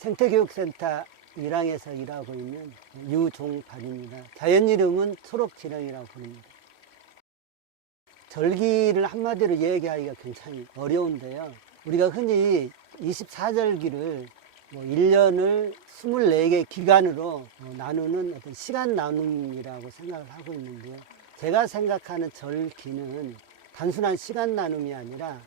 생태교육센터 1항에서 일하고 있는 유종박입니다. 자연 이름은 초록지렁이라고 부릅니다. 절기를 한마디로 얘기하기가 굉장히 어려운데요. 우리가 흔히 24절기를 1년을 24개 기간으로 나누는 어떤 시간 나눔이라고 생각을 하고 있는데요. 제가 생각하는 절기는 단순한 시간 나눔이 아니라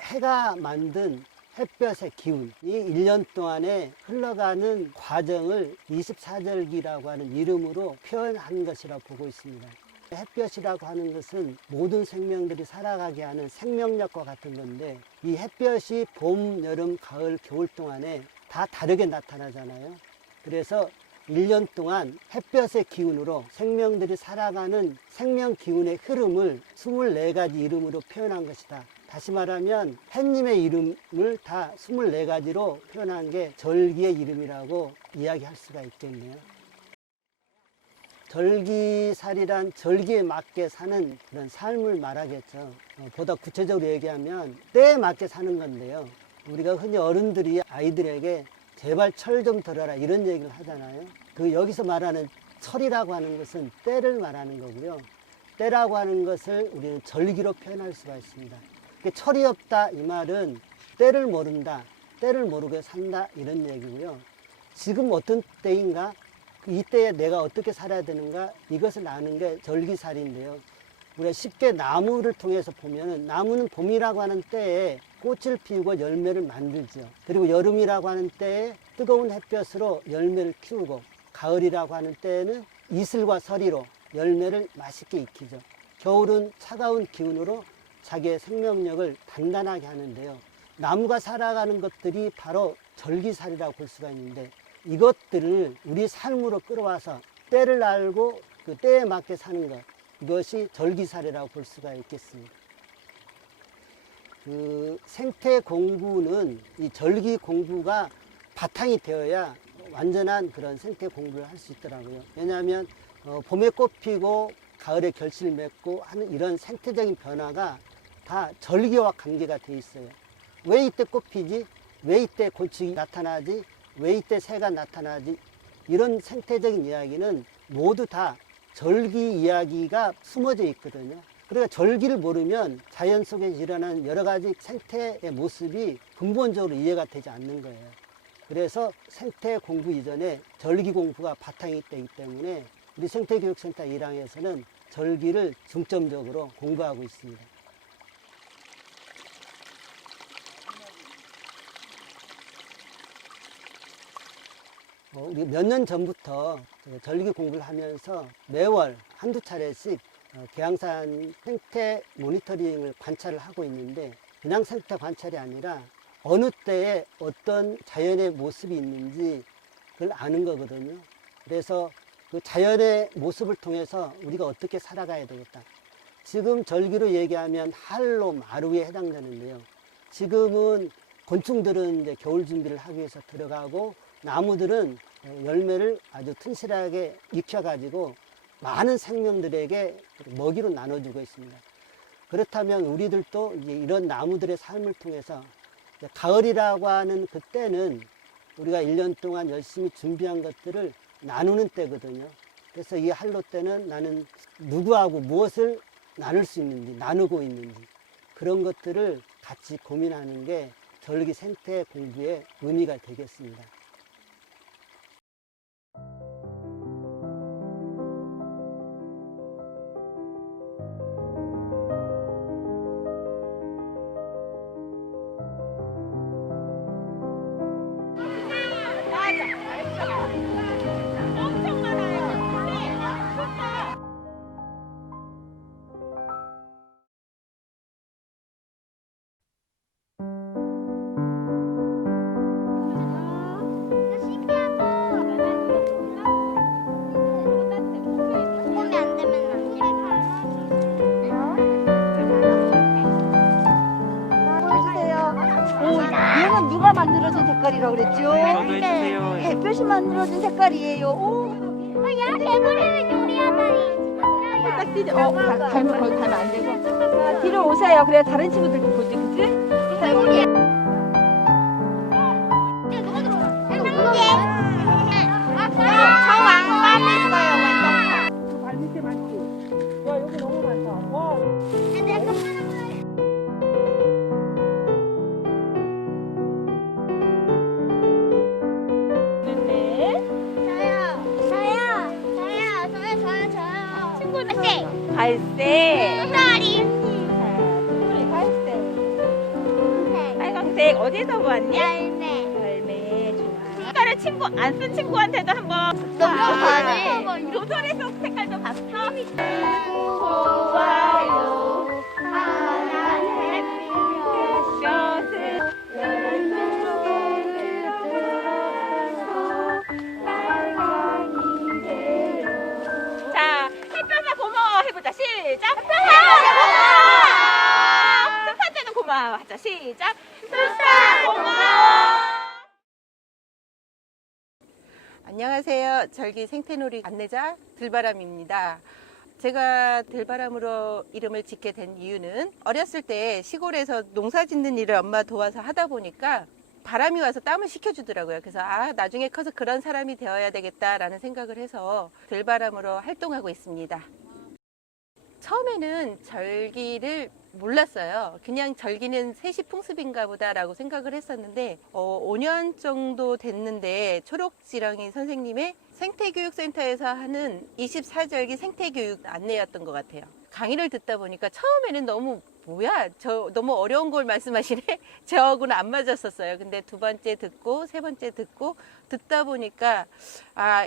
해가 만든 햇볕의 기운이 1년 동안에 흘러가는 과정을 24절기라고 하는 이름으로 표현한 것이라고 보고 있습니다. 햇볕이라고 하는 것은 모든 생명들이 살아가게 하는 생명력과 같은 건데, 이 햇볕이 봄, 여름, 가을, 겨울 동안에 다 다르게 나타나잖아요. 그래서 1년 동안 햇볕의 기운으로 생명들이 살아가는 생명 기운의 흐름을 24가지 이름으로 표현한 것이다. 다시 말하면 햇님의 이름을 다 24가지로 표현한 게 절기의 이름이라고 이야기할 수가 있겠네요. 절기살이란 절기에 맞게 사는 그런 삶을 말하겠죠. 보다 구체적으로 얘기하면 때에 맞게 사는 건데요. 우리가 흔히 어른들이 아이들에게 제발 철 좀 들어라 이런 얘기를 하잖아요. 여기서 말하는 철이라고 하는 것은 때를 말하는 거고요. 때라고 하는 것을 우리는 절기로 표현할 수가 있습니다. 철이 없다 이 말은 때를 모른다, 때를 모르게 산다 이런 얘기고요. 지금 어떤 때인가, 이 때에 내가 어떻게 살아야 되는가, 이것을 아는 게 절기살인데요. 우리가 쉽게 나무를 통해서 보면은, 나무는 봄이라고 하는 때에 꽃을 피우고 열매를 만들죠. 그리고 여름이라고 하는 때에 뜨거운 햇볕으로 열매를 키우고, 가을이라고 하는 때에는 이슬과 서리로 열매를 맛있게 익히죠. 겨울은 차가운 기운으로 자기의 생명력을 단단하게 하는데요. 나무가 살아가는 것들이 바로 절기살이라고 볼 수가 있는데, 이것들을 우리 삶으로 끌어와서 때를 알고 그 때에 맞게 사는 것, 이것이 절기살이라고 볼 수가 있겠습니다. 생태 공부는 이 절기 공부가 바탕이 되어야 완전한 그런 생태 공부를 할 수 있더라고요. 왜냐하면 봄에 꽃 피고 가을에 결실을 맺고 하는 이런 생태적인 변화가 다 절기와 관계가 돼 있어요. 왜 이때 꽃 피지? 왜 이때 곤충이 나타나지? 왜 이때 새가 나타나지? 이런 생태적인 이야기는 모두 다 절기 이야기가 숨어져 있거든요. 그러니까 절기를 모르면 자연 속에 일어나는 여러 가지 생태의 모습이 근본적으로 이해가 되지 않는 거예요. 그래서 생태 공부 이전에 절기 공부가 바탕이 되기 때문에 우리 생태교육센터 1항에서는 절기를 중점적으로 공부하고 있습니다. 우리 몇 년 전부터 절기 공부를 하면서 매월 한두 차례씩 계양산 생태 모니터링을 관찰을 하고 있는데, 그냥 생태 관찰이 아니라 어느 때에 어떤 자연의 모습이 있는지 그걸 아는 거거든요. 그래서 그 자연의 모습을 통해서 우리가 어떻게 살아가야 되겠다. 지금 절기로 얘기하면 한로, 마루에 해당되는데요. 지금은 곤충들은 이제 겨울 준비를 하기 위해서 들어가고, 나무들은 열매를 아주 튼실하게 익혀가지고 많은 생명들에게 먹이로 나눠주고 있습니다. 그렇다면 우리들도 이제 이런 나무들의 삶을 통해서 가을이라고 하는 그때는 우리가 1년 동안 열심히 준비한 것들을 나누는 때거든요. 그래서 이 한로 때는 나는 누구하고 무엇을 나눌 수 있는지, 나누고 있는지, 그런 것들을 같이 고민하는 게 절기 생태 공부의 의미가 되겠습니다. 누가 만들어준 색깔이라고 그랬죠? 저도 해주세요. 햇볕이 만들어준 색깔이에요. 오. 야, 해버리는 요리하다니. 딱 뛰죠. 거기 가면 안 되고. 자, 뒤로 오세요. 그래야 다른 친구들도 보지, 그치? 자, 여기. 누가 들어와? 빨강색. 다리. 우리 갈색. 빨강색 어디서 보았니? 열매. 열매 좋아. 색깔을 친구 안 쓴 친구한테도 한번. 너무 로돌의 속 색깔도 봤어? 좋아요. 하얀 햇볕을 자, 햇볕아 고마워 해보자. 시작. 햇볕아 고마워. 햇볕한테는 고마워. 하자. 시작. 햇볕아 고마워. 안녕하세요. 절기 생태놀이 안내자 들바람입니다. 제가 들바람으로 이름을 짓게 된 이유는 어렸을 때 시골에서 농사 짓는 일을 엄마 도와서 하다 보니까 바람이 와서 땀을 식혀주더라고요. 그래서 나중에 커서 그런 사람이 되어야 되겠다라는 생각을 해서 들바람으로 활동하고 있습니다. 처음에는 절기를 몰랐어요. 그냥 절기는 세시풍습인가 보다라고 생각을 했었는데 5년 정도 됐는데 초록지렁이 선생님의 생태교육센터에서 하는 24절기 생태교육 안내였던 것 같아요. 강의를 듣다 보니까 처음에는 너무 너무 어려운 걸 말씀하시네? 저하고는 안 맞았었어요. 근데 두 번째 듣고 세 번째 듣고 듣다 보니까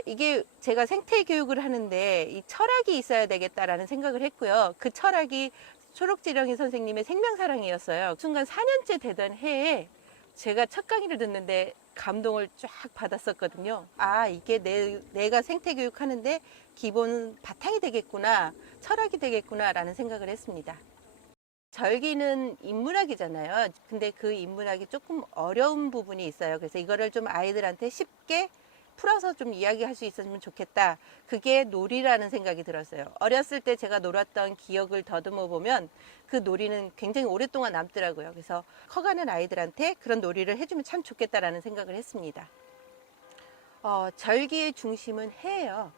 이게 제가 생태교육을 하는데 이 철학이 있어야 되겠다라는 생각을 했고요. 그 철학이 초록지렁이 선생님의 생명사랑이었어요. 순간 4년째 되던 해에 제가 첫 강의를 듣는데 감동을 쫙 받았었거든요. 이게 내가 생태교육 하는데 기본 바탕이 되겠구나, 철학이 되겠구나 라는 생각을 했습니다. 절기는 인문학이잖아요. 근데 그 인문학이 조금 어려운 부분이 있어요. 그래서 이거를 좀 아이들한테 쉽게 풀어서 좀 이야기할 수 있었으면 좋겠다. 그게 놀이라는 생각이 들었어요. 어렸을 때 제가 놀았던 기억을 더듬어 보면 그 놀이는 굉장히 오랫동안 남더라고요. 그래서 커가는 아이들한테 그런 놀이를 해주면 참 좋겠다라는 생각을 했습니다. 절기의 중심은 해예요.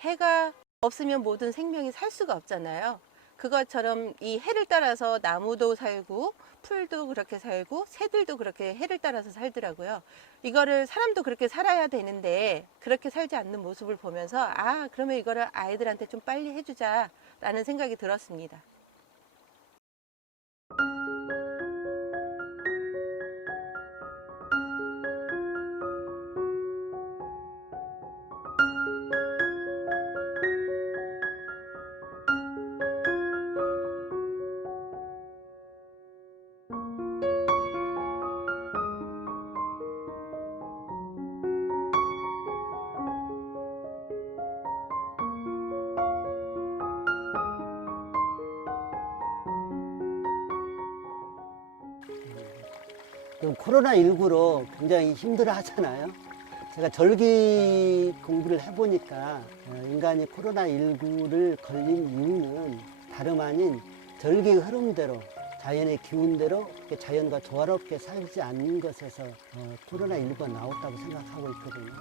해가 없으면 모든 생명이 살 수가 없잖아요. 그것처럼 이 해를 따라서 나무도 살고 풀도 그렇게 살고 새들도 그렇게 해를 따라서 살더라고요. 이거를 사람도 그렇게 살아야 되는데 그렇게 살지 않는 모습을 보면서 그러면 이거를 아이들한테 좀 빨리 해주자 라는 생각이 들었습니다. 코로나19로 굉장히 힘들어 하잖아요. 제가 절기 공부를 해보니까 인간이 코로나19를 걸린 이유는 다름 아닌 절기의 흐름대로 자연의 기운대로 자연과 조화롭게 살지 않는 것에서 코로나19가 나왔다고 생각하고 있거든요.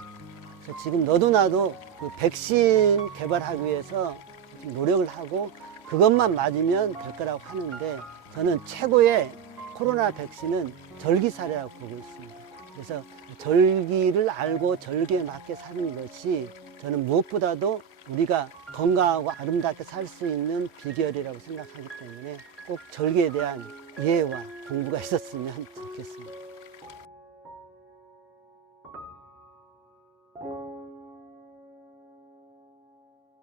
그래서 지금 너도 나도 그 백신 개발하기 위해서 노력을 하고 그것만 맞으면 될 거라고 하는데 저는 최고의 코로나 백신은 절기살이라고 보고 있습니다. 그래서 절기를 알고 절기에 맞게 사는 것이 저는 무엇보다도 우리가 건강하고 아름답게 살 수 있는 비결이라고 생각하기 때문에 꼭 절기에 대한 이해와 공부가 있었으면 좋겠습니다.